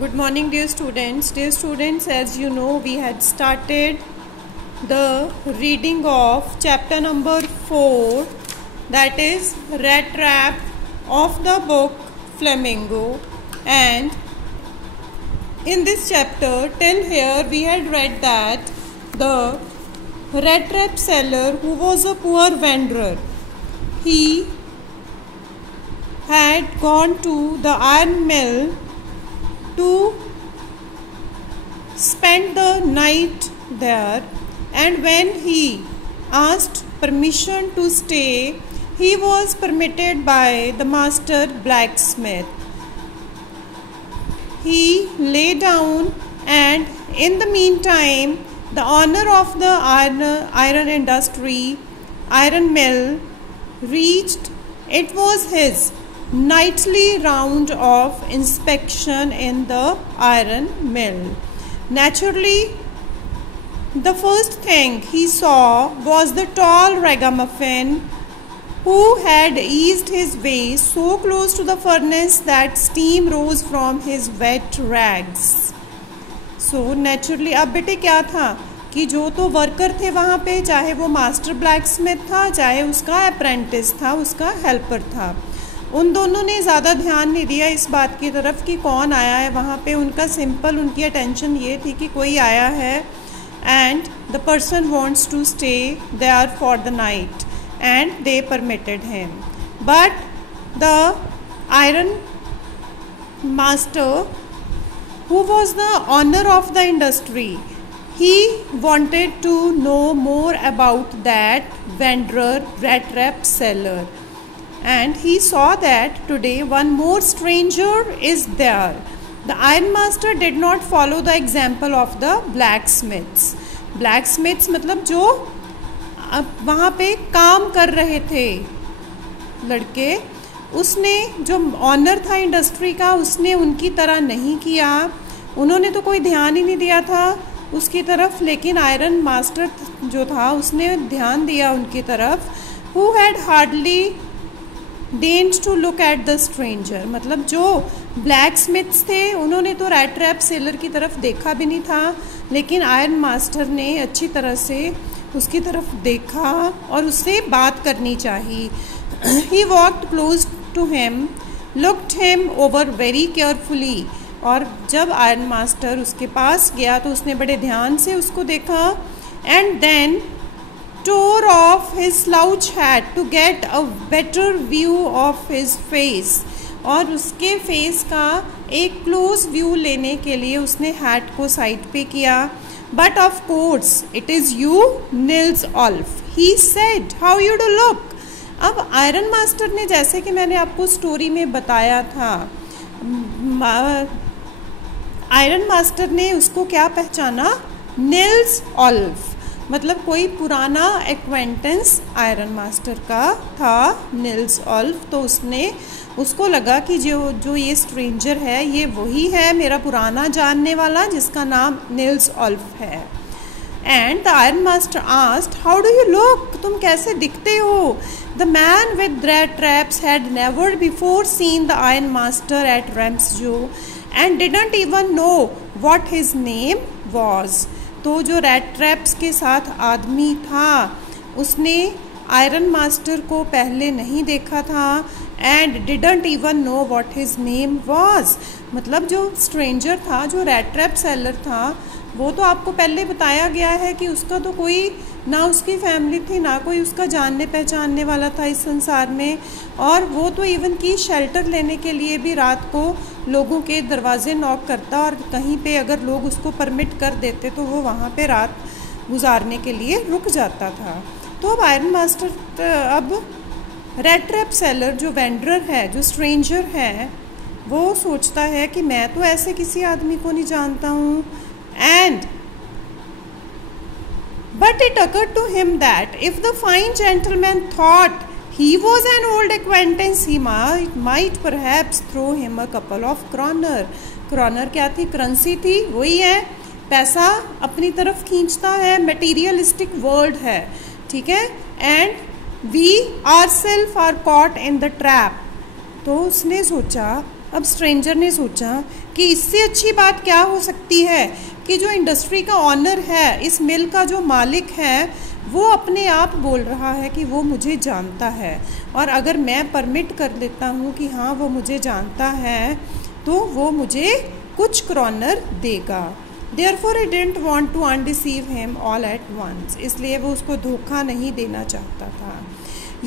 Good morning, dear students. Dear students, as you know, we had started the reading of chapter number 4, that is Rat Trap of the book Flamingo. And in this chapter, till here, we had read that the rat trap seller, who was a poor vendor, he had gone to the iron mill to spend the night there, and when he asked permission to stay, he was permitted by the master blacksmith. He lay down, and in the meantime, the owner of the iron industry, iron mill, reached. It was his nightly round of inspection in the iron mill. Naturally, the first thing he saw was the tall ragamuffin who had eased his way so close to the furnace that steam rose from his wet rags. So naturally, अब बेटे क्या था कि जो तो worker थे वहाँ पे, चाहे वो मास्टर ब्लैकस्मिथ था, चाहे उसका अप्रेंटिस था, उसका हेल्पर था, उन दोनों ने ज़्यादा ध्यान नहीं दिया इस बात की तरफ कि कौन आया है वहाँ पे. उनका सिंपल उनकी अटेंशन ये थी कि कोई आया है and the person wants to stay there for the night and they permitted him. But the iron master, who was the owner of the industry, he wanted to know more about that vendor, rat trap seller. And he saw that today one more stranger is there. The ironmaster did not follow the example of the blacksmiths. Blacksmiths मतलब जो वहाँ पे काम कर रहे थे लड़के, उसने जो ऑनर था इंडस्ट्री का, उसने उनकी तरह नहीं किया. उन्होंने तो कोई ध्यान ही नहीं दिया था उसकी तरफ, लेकिन आयरन मास्टर जो था उसने ध्यान दिया उनकी तरफ. Who had hardly deigned to look at the stranger. मतलब जो ब्लैक स्मिथ्स थे उन्होंने तो रैट ट्रैप सेलर की तरफ देखा भी नहीं था, लेकिन आयरन मास्टर ने अच्छी तरह से उसकी तरफ देखा और उससे बात करनी चाहिए. He walked close to him, looked him over very carefully. और जब आयरन मास्टर उसके पास गया तो उसने बड़े ध्यान से उसको देखा. And then tore off his slouch hat to get a better view of his face. और उसके फेस का एक क्लोज व्यू लेने के लिए उसने हैट को साइड पे किया. But of course it is you, Nils Olf, he said. How you do look? अब आयरन मास्टर ने, जैसे कि मैंने आपको स्टोरी में बताया था, आयरन मास्टर ने उसको क्या पहचाना? निल्स ऑल्फ. मतलब कोई पुराना एक्वेंटेंस आयरन मास्टर का था, निल्स ऑल्फ. तो उसको लगा कि जो ये स्ट्रेंजर है ये वही है मेरा पुराना जानने वाला जिसका नाम निल्स ऑल्फ है. And the iron master asked, how do you look? तुम कैसे दिखते हो? The man with rat traps had never before seen the iron master at Ramsjo and didn't even know what his name was. तो जो rat traps के साथ आदमी था उसने आयरन मास्टर को पहले नहीं देखा था and didn't even know what his name was. मतलब जो स्ट्रेंजर था, जो रैट ट्रैप सेलर था, वो तो आपको पहले बताया गया है कि उसका तो कोई ना उसकी फैमिली थी, ना कोई उसका जानने पहचानने वाला था इस संसार में. और वो तो इवन की शेल्टर लेने के लिए भी रात को लोगों के दरवाजे नॉक करता, और कहीं पे अगर लोग उसको परमिट कर देते तो वो वहाँ पे रात गुजारने के लिए रुक जाता था. तो अब आयरन मास्टर, अब रेड ट्रैप सेलर जो वेंडर है, जो स्ट्रेंजर है, वो सोचता है कि मैं तो ऐसे किसी आदमी को नहीं जानता हूँ. And but it occurred to him that if the fine gentleman thought he was an old acquaintance, he might perhaps throw him a couple of kroner. kroner क्या थी? करेंसी थी. वही है, पैसा अपनी तरफ खींचता है, मटेरियलिस्टिक वर्ड है, ठीक है. And we ourselves are caught in the trap. तो उसने सोचा अब स्ट्रेंजर ने सोचा कि इससे अच्छी बात क्या हो सकती है कि जो इंडस्ट्री का ऑनर है, इस मिल का जो मालिक है, वो अपने आप बोल रहा है कि वो मुझे जानता है, और अगर मैं परमिट कर देता हूँ कि हाँ वो मुझे जानता है तो वो मुझे कुछ क्रॉनर देगा। Therefore he didn't want to undeceive him all at once, इसलिए वो उसको धोखा नहीं देना चाहता था।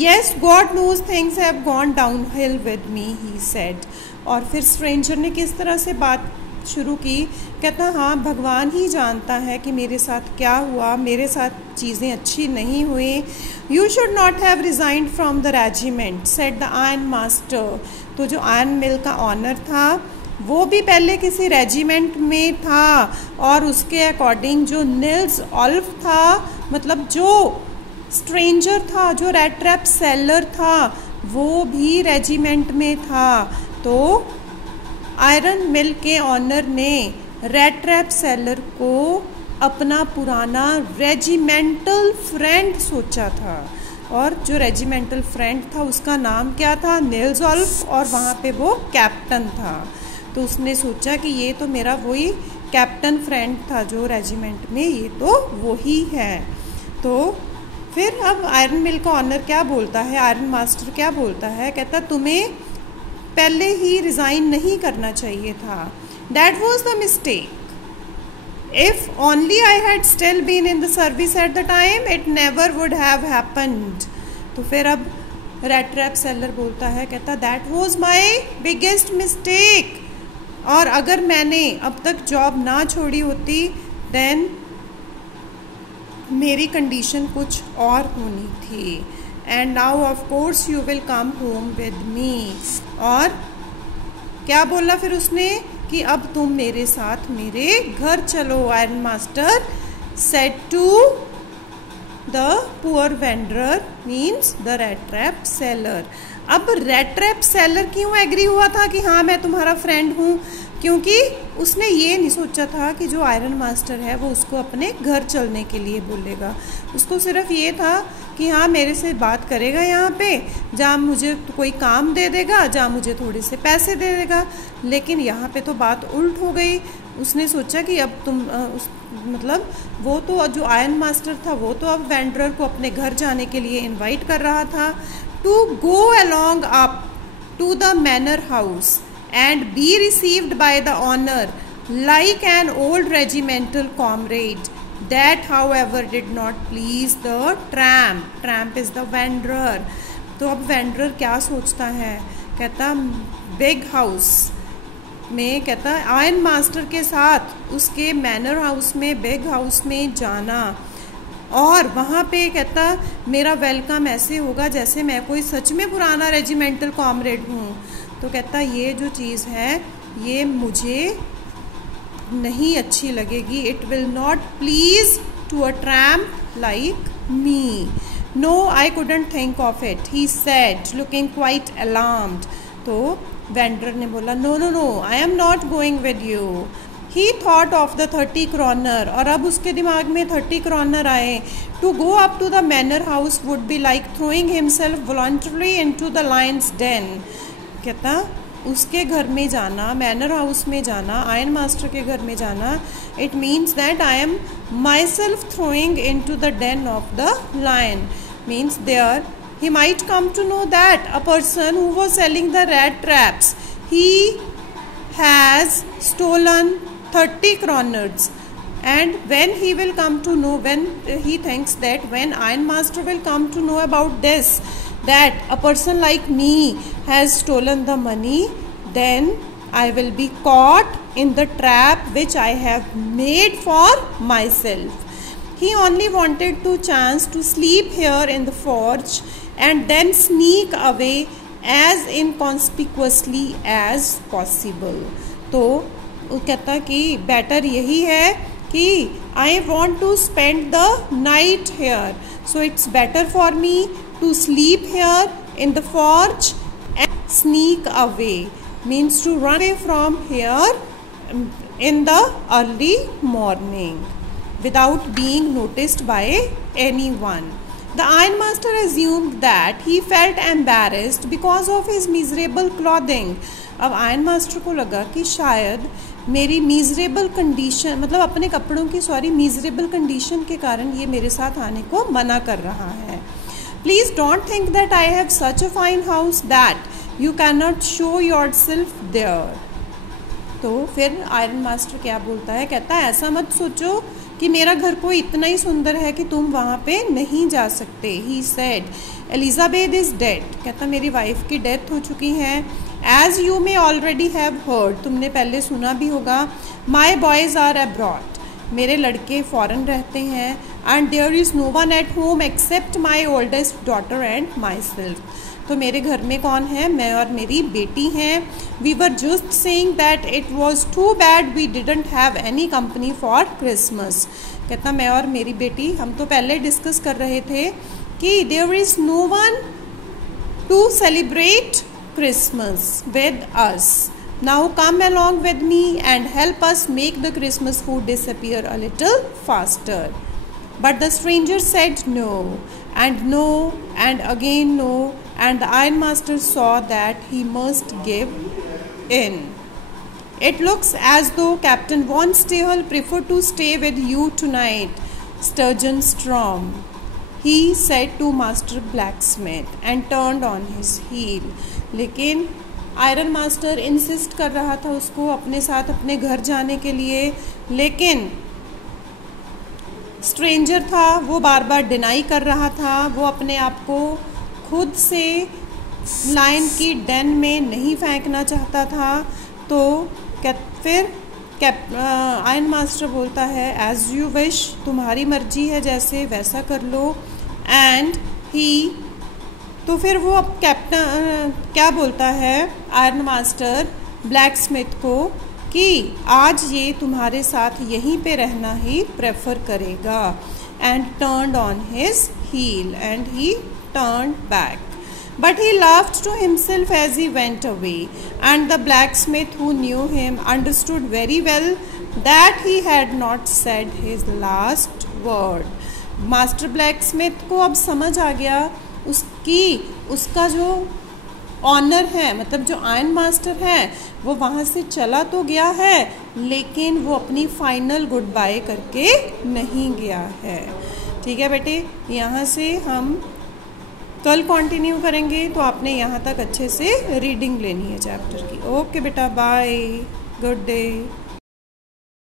Yes, God knows things have gone downhill with me, he said। और फिर स्ट्रेंजर ने किस तरह से बात शुरू की, कहता हाँ भगवान ही जानता है कि मेरे साथ क्या हुआ, मेरे साथ चीज़ें अच्छी नहीं हुई। You should not have resigned from the regiment, said the iron master। तो जो आयरन मिल का ऑनर था वो भी पहले किसी रेजिमेंट में था, और उसके अकॉर्डिंग जो निल्स ओल्फ था, मतलब जो स्ट्रेंजर था, जो रैट ट्रैप सेलर था, वो भी रेजिमेंट में था। तो आयरन मिल के ऑनर ने रैट ट्रैप सेलर को अपना पुराना रेजिमेंटल फ्रेंड सोचा था, और जो रेजिमेंटल फ्रेंड था उसका नाम क्या था, निल्स ओल्फ, और वहाँ पे वो कैप्टन था। तो उसने सोचा कि ये तो मेरा वही कैप्टन फ्रेंड था जो रेजिमेंट में, ये तो वही है। तो फिर अब आयरन मिल का ऑनर क्या बोलता है, आयरन मास्टर क्या बोलता है, कहता तुम्हें पहले ही रिज़ाइन नहीं करना चाहिए था। That was the mistake. If only I had still been in the service at the time it never would have happened. तो फिर अब रैट ट्रैप सेलर बोलता है, कहता that was my biggest mistake, और अगर मैंने अब तक जॉब ना छोड़ी होती देन मेरी कंडीशन कुछ और होनी थी। And now of course you will come home with me. और क्या बोला फिर उसने कि अब तुम मेरे साथ मेरे घर चलो। Iron master said to the poor vendor means the rat trap seller. अब रैट ट्रैप सेलर क्यों एग्री हुआ था कि हाँ मैं तुम्हारा फ्रेंड हूँ, क्योंकि उसने ये नहीं सोचा था कि जो आयरन मास्टर है वो उसको अपने घर चलने के लिए बोलेगा। उसको सिर्फ ये था कि हाँ मेरे से बात करेगा यहाँ पे, जहाँ मुझे तो कोई काम दे देगा, जहाँ मुझे थोड़े से पैसे दे देगा। लेकिन यहाँ पे तो बात उल्ट हो गई। उसने सोचा कि अब तुम मतलब वो तो जो आयरन मास्टर था वो तो अब वेंडरर को अपने घर जाने के लिए इनवाइट कर रहा था to go along up to the manor house and be received by the honor like an old regimental comrade. That however did not please the tramp. Tramp is the vendor. तो अब वेंडरर क्या सोचता है, कहता big house में, कहता iron master के साथ उसके मैनर हाउस में, बिग हाउस में जाना, और वहाँ पे कहता मेरा वेलकम ऐसे होगा जैसे मैं कोई सच में पुराना रेजिमेंटल कॉमरेड हूँ। तो कहता ये जो चीज़ है ये मुझे नहीं अच्छी लगेगी। It will not please to a tramp like me. No I couldn't think of it, he said looking quite alarmed. तो वेंडर ने बोला no no no I am not going with you. He thought of the 30 kronor, और अब उसके दिमाग में 30 kronor आए। To go up to the manor house would be like throwing himself voluntarily into the lion's den. कहता उसके घर में जाना, मैनर हाउस में जाना, आयरन मास्टर के घर में जाना, it means that I am myself throwing into the den of the lion. Means there he might come to know that a person who was selling the rat traps he has stolen 30 kroners, and when he will come to know, when he thinks that when iron master will come to know about this, that a person like me has stolen the money, then I will be caught in the trap which I have made for myself. He only wanted to chance to sleep here in the forge and then sneak away as inconspicuously as possible. तो वो कहता कि better यही है कि I want to spend the night here, so it's better for me to sleep here in the forge and sneak away, means to run away from here in the early morning without being noticed by anyone. The ironmaster assumed that he felt embarrassed because of his miserable clothing. अब iron master को लगा कि शायद मेरी मीज़रेबल condition, मतलब अपने कपड़ों की मीज़रेबल कंडीशन के कारण ये मेरे साथ आने को मना कर रहा है। Please don't think that I have such a fine house that you can not show yourself there. तो फिर आयरन मास्टर क्या बोलता है, कहता है ऐसा मत सोचो कि मेरा घर कोई इतना ही सुंदर है कि तुम वहाँ पे नहीं जा सकते। He said Elizabeth is dead, कहता मेरी वाइफ की डेथ हो चुकी है। As you may already have heard, तुमने पहले सुना भी होगा। माई बॉयज़ आर अब्रॉड, मेरे लड़के फॉरेन रहते हैं। And there is no one at home except my oldest daughter and myself, तो मेरे घर में कौन है, मैं और मेरी बेटी हैं। We were just saying that it was too bad we didn't have any company for Christmas, कहता मैं और मेरी बेटी हम तो पहले डिस्कस कर रहे थे कि there is no one to celebrate Christmas with us. Now come along with me and help us make the Christmas food disappear a little faster. But the stranger said no, and no, and again no, and the ironmaster saw that he must give in. It looks as though Captain Von Stahel preferred to stay with you tonight, Sturgeon Storm, he said to Master Blacksmith and turned on his heel. लेकिन iron master insist कर रहा था उसको अपने साथ अपने घर जाने के लिए, लेकिन स्ट्रेंजर था वो बार बार डिनाई कर रहा था। वो अपने आप को खुद से लायन की डेन में नहीं फेंकना चाहता था। तो फिर आयरन मास्टर बोलता है एज यू विश, तुम्हारी मर्जी है जैसे वैसा कर लो। एंड ही, तो फिर वो अब कैप्टन क्या बोलता है आयरन मास्टर ब्लैक स्मिथ को कि आज ये तुम्हारे साथ यहीं पे रहना ही प्रेफर करेगा। And turned on his heel and he turned back, but he laughed to himself as he went away, and the blacksmith who knew him understood very well that he had not said his last word. Master blacksmith को अब समझ आ गया उसका जो honour है, मतलब जो iron master है वो वहाँ से चला तो गया है लेकिन वो अपनी फाइनल गुड बाय करके नहीं गया है। ठीक है बेटे, यहाँ से हम कल कंटिन्यू करेंगे, तो आपने यहाँ तक अच्छे से रीडिंग लेनी है चैप्टर की। ओके बेटा, बाय, गुड डे।